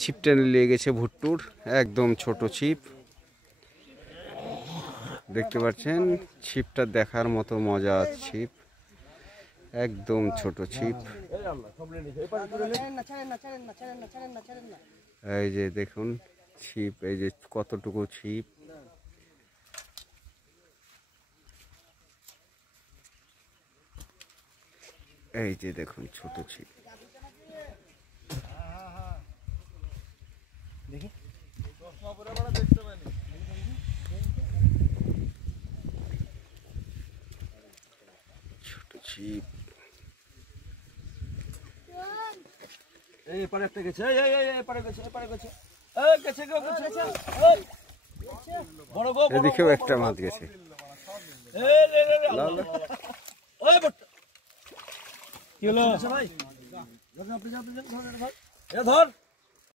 ছিপ টেনে নিয়ে গেছে ভুট্টুর, একদম ছোট ছিপ। দেখতে পাচ্ছেন ছিপটা দেখার মতো মজা ছিপ, একদম ছোট ছিপ। এই যে দেখুন ছিপ, এই যে কতটুকু ছিপ। এই যে দেখুন ছোট ছিপ। ছোট ছিপ। এই পারে একটা গেছে, এই পারে গেছে, এই পারে গেছে, গেছে গো, গেছে, বড় গো, এদিকেও একটা মাছ গেছে। কি হলো ভাই? ধর।